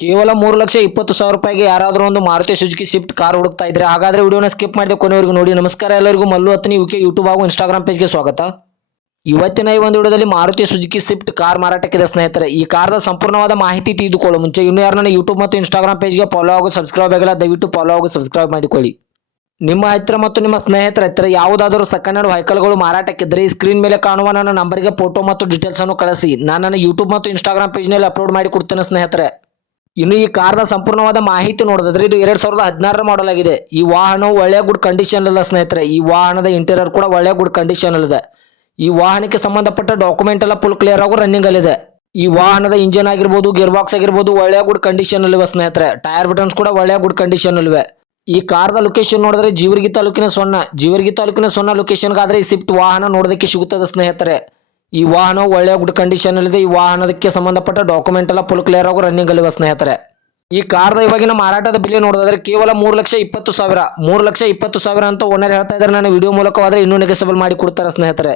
ಕೇವಲ 3,20,000 ರೂಪಾಯಿಗೆ ಯಾರಾದರೂ ಒಂದು ಮಾರುತಿ ಸುಜುಕಿ ಸ್ವಿಫ್ಟ್ ಕಾರ್ ಹುಡುಕ್ತಾ ಇದ್ರೆ ಹಾಗಾದ್ರೆ ವಿಡಿಯೋನ ಸ್ಕಿಪ್ ಮಾಡಿದೆ ಕೊನೆವರೆಗೂ ನೋಡಿ. ನಮಸ್ಕಾರ ಎಲ್ಲರಿಗೂ, ಮಲ್ಲು ಹತ್ತನಿ ಯುಕೆ ಯೂಟ್ಯೂಬ್ ಹಾಗೂ ಇನ್ಸ್ಟಾಗ್ರಾಮ್ ಪೇಜ್ಗೆ ಸ್ವಾಗತ. ಇವತ್ತಿನ ಈ ಒಂದು ವಿಡಿಯೋದಲ್ಲಿ ಮಾರುತಿ ಸುಜುಕಿ ಸ್ವಿಫ್ಟ್ ಕಾರ್ ಮಾರಾಟಕ್ಕಿದೆ ಸ್ನೇಹಿತರೆ. ಈ ಕಾರ್ದ ಸಂಪೂರ್ಣವಾದ ಮಾಹಿತಿ ತಿಳಿದುಕೊಳ್ಳೋ ಮುಂಚೆ ಇನ್ನೂ ಯಾರನ್ನ ಯೂಟ್ಯೂಬ್ ಮತ್ತು ಇನ್ಸ್ಟಾಗ್ರಾಮ್ ಪೇಜ್ಗೆ ಫಾಲೋ ಹಾಗೂ ಸಬ್ಸ್ಕ್ರೈಬ್ ಆಗಿಲ್ಲ ದಯವಿಟ್ಟು ಫಾಲೋ ಹಾಗೂ ಸಬ್ಸ್ಕ್ರೈಬ್ ಮಾಡಿಕೊಳ್ಳಿ. ನಿಮ್ಮ ಹತ್ತಿರ ಮತ್ತು ನಿಮ್ಮ ಸ್ನೇಹಿತರ ಹತ್ತಿರ ಯಾವುದಾದರೂ ಸೆಕೆಂಡ್ ಹ್ಯಾಂಡ್ ವೆಹಿಕಲ್ಗಳು ಮಾರಾಟಕ್ಕಿದ್ದರೆ ಈ ಸ್ಕ್ರೀನ್ ಮೇಲೆ ಕಾಣುವ ನನ್ನ ನಂಬರ್ಗೆ ಫೋಟೋ ಮತ್ತು ಡೀಟೇಲ್ಸ್ ಅನ್ನು ಕಳಿಸಿ. ನಾನು ನನ್ನ ಯೂಟ್ಯೂಬ್ ಮತ್ತು ಇನ್ಸ್ಟಾಗ್ರಾಮ್ ಪೇಜ್ನಲ್ಲಿ ಅಪ್ಲೋಡ್ ಮಾಡಿ ಕೊಡ್ತೇನೆ ಸ್ನೇಹಿತರೆ. ಇನ್ನು ಈ ಕಾರ್ನ ಸಂಪೂರ್ಣವಾದ ಮಾಹಿತಿ ನೋಡಿದ್ರೆ ಇದು 2016 ಮಾಡಲ್ ಆಗಿದೆ. ಈ ವಾಹನವು ಒಳ್ಳೆಯ ಗುಡ್ ಕಂಡೀಷನ್ ಅಲ್ಲ ಸ್ನೇಹಿತರೆ. ಈ ವಾಹನದ ಇಂಟೀರಿಯರ್ ಕೂಡ ಒಳ್ಳೆಯ ಗುಡ್ ಕಂಡೀಷನ್ ಅಲ್ಲಿದೆ. ಈ ವಾಹನಕ್ಕೆ ಸಂಬಂಧಪಟ್ಟ ಡಾಕ್ಯುಮೆಂಟ್ ಎಲ್ಲ ಫುಲ್ ಕ್ಲಿಯರ್ ಆಗೋ ರನ್ನಿಂಗ್ ಅಲ್ಲಿದೆ. ಈ ವಾಹನದ ಇಂಜಿನ್ ಆಗಿರ್ಬೋದು, ಗೇರ್ ಬಾಕ್ಸ್ ಆಗಿರ್ಬೋದು ಒಳ್ಳೆಯ ಗುಡ್ ಕಂಡೀಷನ್ ಅಲ್ಲಿವೆ ಸ್ನೇಹಿತರೆ. ಟೈರ್ ಬಟನ್ಸ್ ಕೂಡ ಒಳ್ಳೆಯ ಗುಡ್ ಕಂಡೀಷನ್ ಅಲ್ಲಿವೆ. ಈ ಕಾರ್ದ ಲೊಕೇಶನ್ ನೋಡಿದ್ರೆ ಜೀವರ್ಗಿ ತಾಲೂಕಿನ ಸೊನ್ನ ಲೊಕೇಶನ್ಗಾದ್ರೆ ಈ ಸ್ವಿಫ್ಟ್ ವಾಹನ ನೋಡೋದಕ್ಕೆ ಸಿಗುತ್ತದೆ ಸ್ನೇಹಿತರೆ. ಈ ವಾಹನ ಒಳ್ಳೆಯ ಗುಡ್ ಕಂಡೀಷನ್ ಅಲ್ಲಿದೆ. ಈ ವಾಹನಕ್ಕೆ ಸಂಬಂಧಪಟ್ಟ ಡಾಕ್ಯುಮೆಂಟ್ ಎಲ್ಲ ಫುಲ್ ಕ್ಲಿಯರ್ ಆಗೋ ರನ್ನಿಂಗ್ ಅಲ್ಲಿವೆ ಸ್ನೇಹಿತರೆ. ಈ ಕಾರ್ದ ಇವಾಗಿನ ಮಾರಾಟದ ಬೆಲೆ ನೋಡೋದಾದ್ರೆ ಕೇವಲ 3,20,000 ಅಂತ ಓನರ್ ಹೇಳ್ತಾ ಇದ್ದಾರೆ. ನಾನು ವಿಡಿಯೋ ಮೂಲಕವಾದ್ರೆ ಇನ್ನೂ ನೆಗೆಸಬಲ್ ಮಾಡಿ ಕೊಡ್ತಾರೆ ಸ್ನೇಹಿತರೆ.